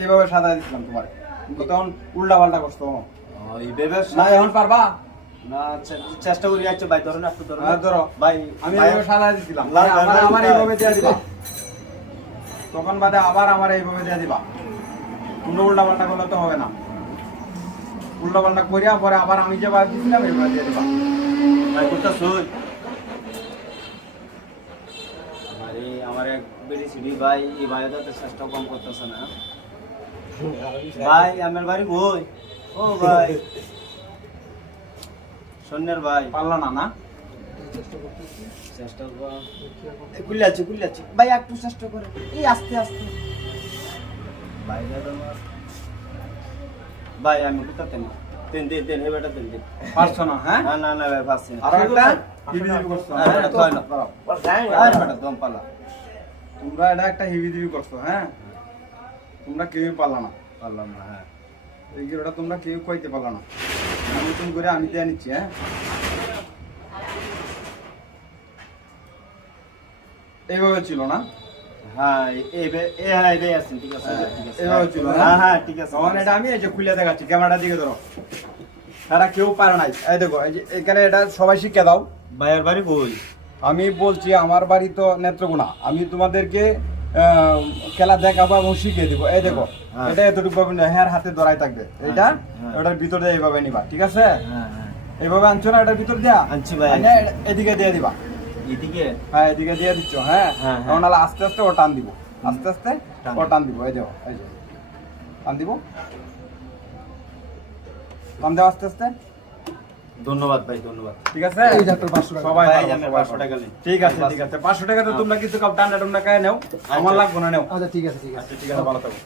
এইভাবে সাজাই দিছিলাম তোমার, তখন উল্টা পাল্টা করছো। এইভাবে না এখন পারবা? না চেষ্টা করি। আচ্ছা ভাই ধরুন, একটু ধরুন। হ্যাঁ ধরো ভাই আমি এইভাবে সাজাই দিছিলাম, লাল আমার লাল আমার লাল। এইভাবে দিয়ে দিবা, তখন বাদে আবার আমার এইভাবে দিয়ে দিবা। কোনো উল্টা পাল্টা করলে তো হবে না, উল্টা পাল্টা করিয়া পরে আবার আমি যে বার দিছিলাম এইভাবে দিয়ে দিবা। ভাই কোনটা শুন আরে আমার এক বেরি সিডি ভাই, এই ভাই তো চেষ্টা কম করতেছে না ভাই। আমার বাড়ি কই? ও ভাই সন্ন্যার ভাই পারলা না না? চেষ্টা কর। কুল্লাচ্ছি ভাই, একটু চেষ্টা করে, এই আস্তে আস্তে ভাই। ভাই আমি কোথাতে না তেন হেবেটা তেন দিন। পারছো না? হ্যাঁ না না না ভাই পাচ্ছি না। আর একটা হিবি দিবি করছো। আর একটা তো হয় না। আর বেটা দম পালা। তোমরা এটা একটা হিবি দিবি করছো, হ্যাঁ তোমরা কেউই পারলা না, পারলাম না। হ্যাঁ এই গিরোটা তোমরা কেউ কইতে পারলা না। আমি তুমি করে আমি দিয়ে নিচ্ছি। হ্যাঁ এইভাবে ছিল না? হ্যাঁ এটাই আছেন, ঠিক আছে ঠিক আছে। এইভাবে ছিল না? হ্যাঁ হ্যাঁ ঠিক আছে। তখন এটা আমি এই যে খুলে দেখাচ্ছি, ক্যামেরার দিকে ধরো। তারা কেউ পারে নাই, এই দেখো এই যে এখানে এটা সবাই শিখে দাও। ভাইয়ের বাড়ি কই? আমি বলছি আমার বাড়ি তো নেত্রকোনা, আমি তোমাদেরকে খেলা দেখাবো এবং শিখিয়ে দিব। এই দেখো হ্যাঁ। এটা এতটুকু ভাবে না, হ্যাঁ হাতে ধরাই থাকবে, এটা হ্যাঁ। ওটার ভিতর দিয়ে এইভাবে নিবা, ঠিক আছে? হ্যাঁ হ্যাঁ এইভাবে আনছো না, এটার ভিতর দিয়া আনছি ভাই, এনে আনছি। এদিকে দিয়ে দিবা। এদিকে হ্যাঁ এদিকে দিয়ে দিচ্ছ। হ্যাঁ হ্যাঁ, হ্যাঁ। তখন নাহলে আস্তে আস্তে ও টান দিব, আস্তে আস্তে টান ও টান দিব। এই দেখো এই যে টান দিব, টান দেওয়া আস্তে আস্তে, ধন্যবাদ ভাই, ধন্যবাদ। ঠিক আছে? এই যে আপনার 500 টাকা। সবাই ভাই পারো, আমি সবাই 500 পারো। টাকা নিন। ঠিক আছে ঠিক আছে, 500 টাকা তো তোমরা কিছু কাপ টান্ডা টান্ডা খায় নাও, আমার লাগবে না, নেও। আচ্ছা ঠিক আছে ঠিক আছে। আচ্ছা ঠিক আছে, ভালো থাকো।